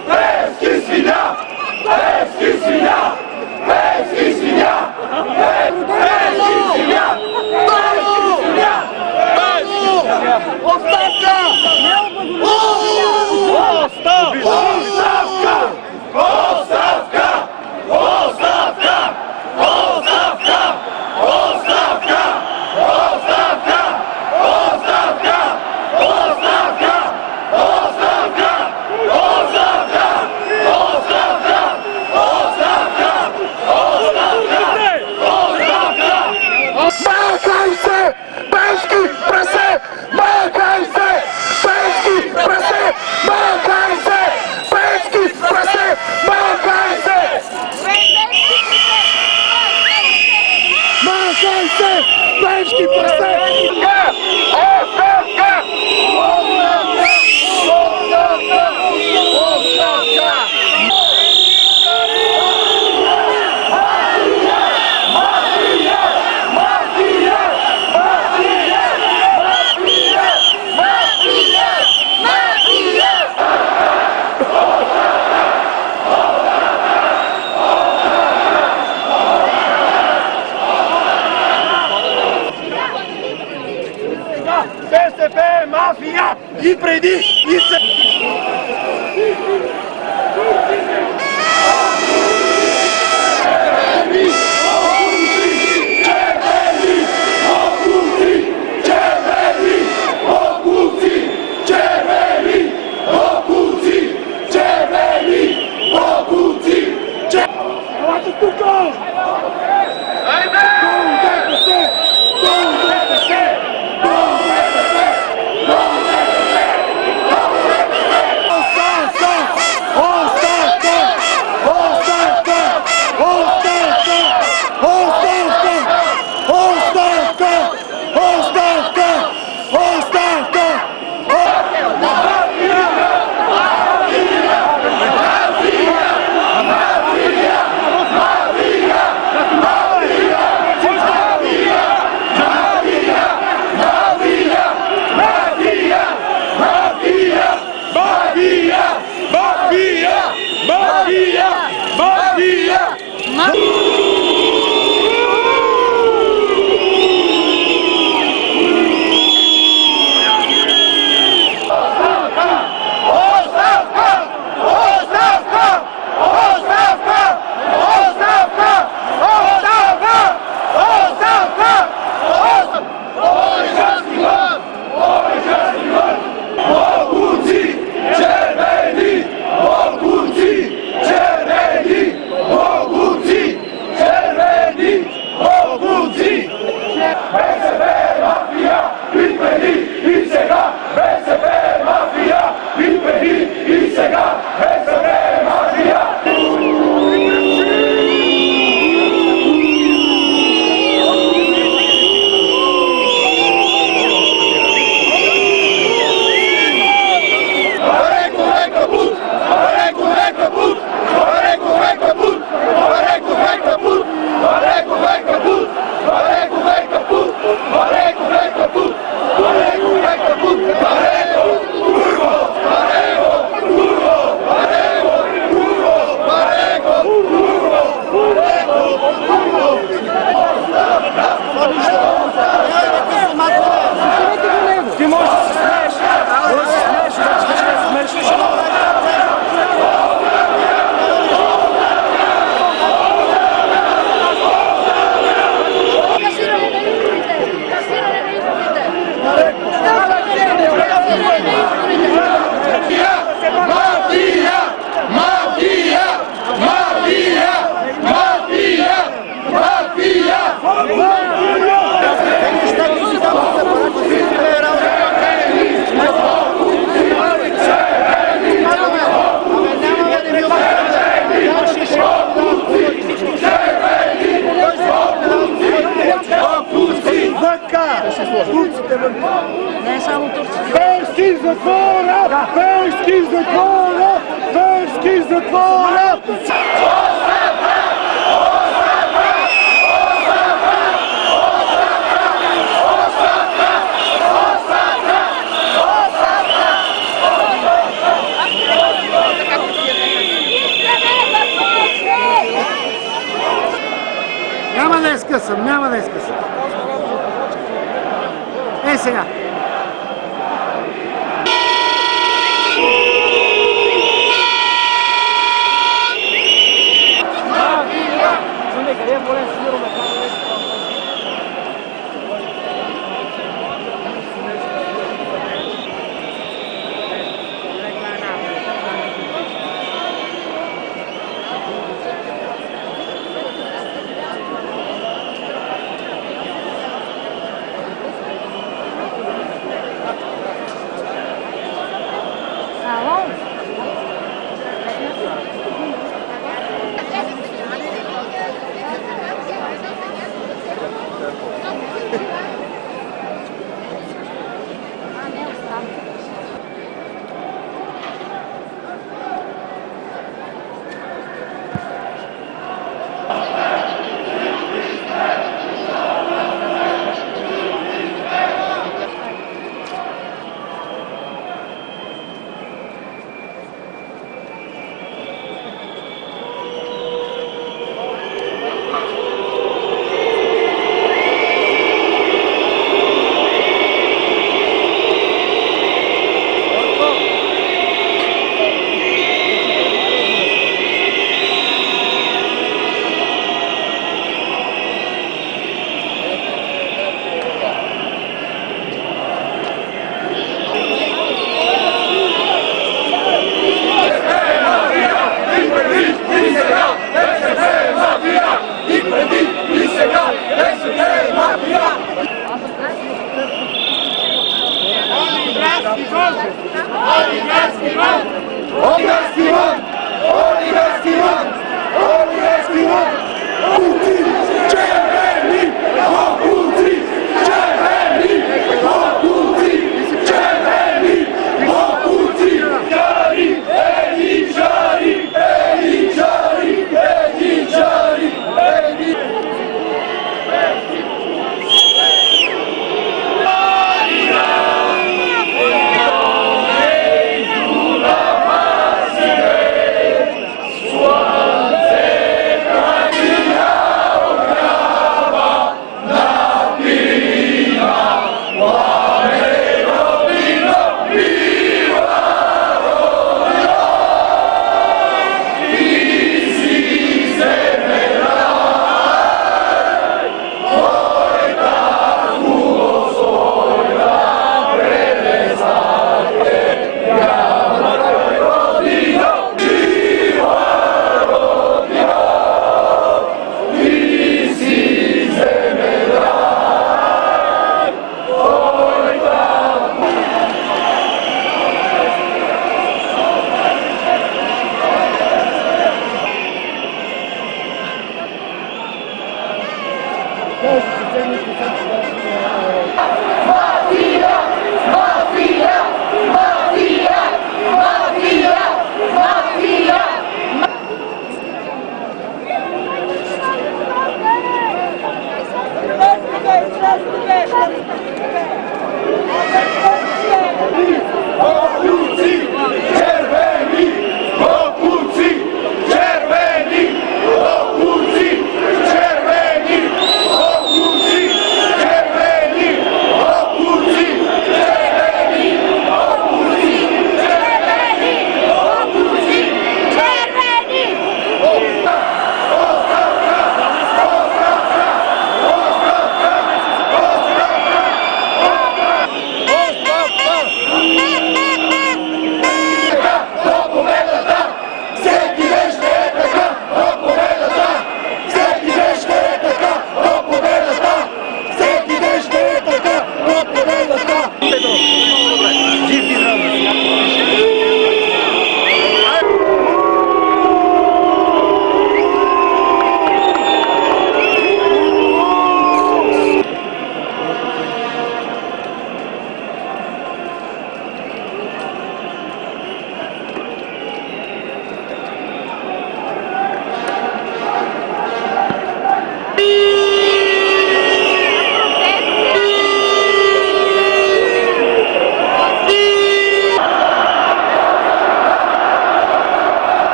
Певски свиня! Певски свиня! Певски свиня! Певски свиня! Певски свиня! Оставка! Оставка! Оставка! Оставка! Оставка! Оставка! Оставка! Оставка! Оставка! Оставка! Оставка! Оставка! Оставка! Махай се! Певски прасе! Махай се! Певски прасе! Махай се! Певски прасе! Махай се! Махай се! Певски прасе! Оставка! Оставка! Оставка! БСП е мафия и преди, и след. Не само турците. Певски затвора! Певски затвора! Певски затвора! изкъсам, няма да изкъсам. Е, сега.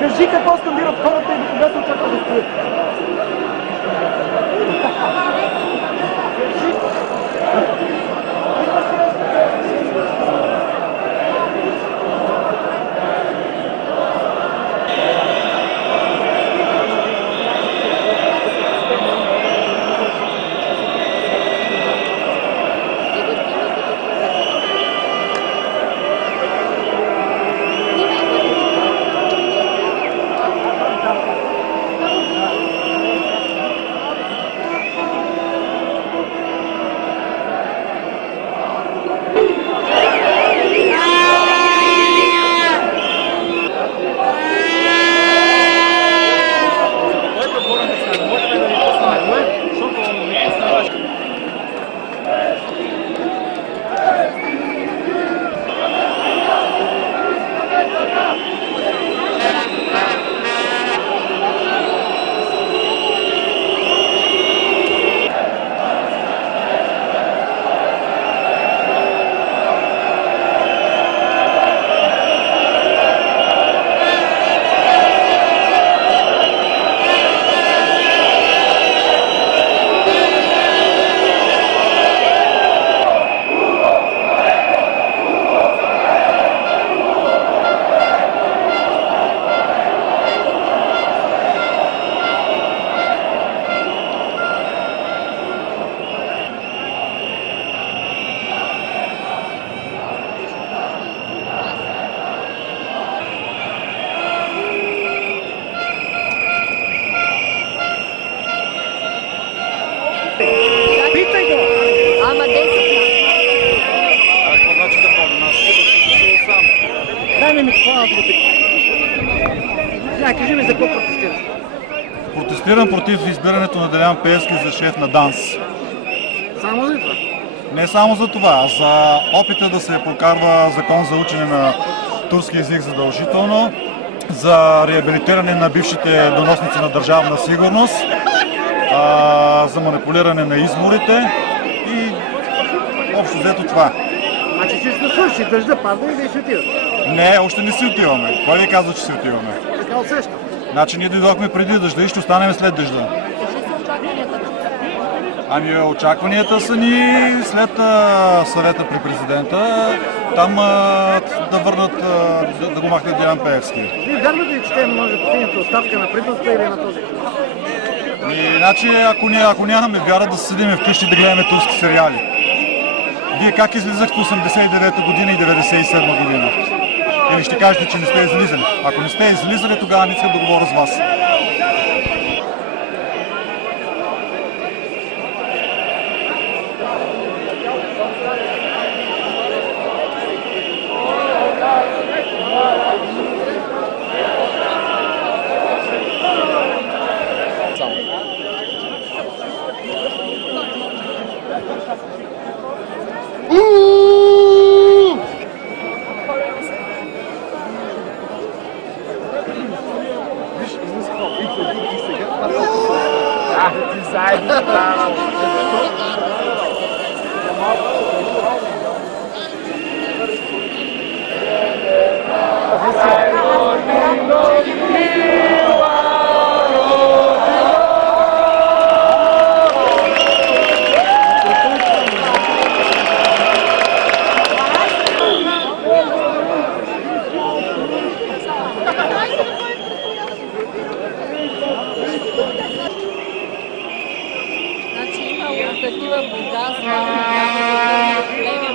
Кажи какво скандират хората и до кога се очаква да стоят. Питай го! Ама 10 Какво значи да ходим? Аз ще сам. Дай ми микрофона да го питам. Кажи ми за какво протестираш. Протестирам против избирането на Делян Пеевски за шеф на ДАНС. Само за това? Не само за това, а за опита да се прокарва закон за учене на турски език задължително, за реабилитиране на бившите доносници на държавна сигурност, за манипулиране на изборите и общо взето това. Значи всичко свърши, дъжда падна и вие си отивате. Не, още не си отиваме. Кой ви казва, че си отиваме? Така усещам. Значи ние дойдохме преди дъжда и ще останем след дъжда. Ами очакванията са ни след съвета при президента, там да върнат, да го махнат Делян Пеевски. Вие вярвате ли, че те може да постигнете оставка на правителството или на този? Иначе ако нямаме вяра да седим вкъщи да гледаме турски сериали. Вие как излизахте 89-та година и 97-та година? Или ще кажете, че не сте излизали? Ако не сте излизали, тогава не искам да говоря с вас. Значи имало такива богатства, проблеми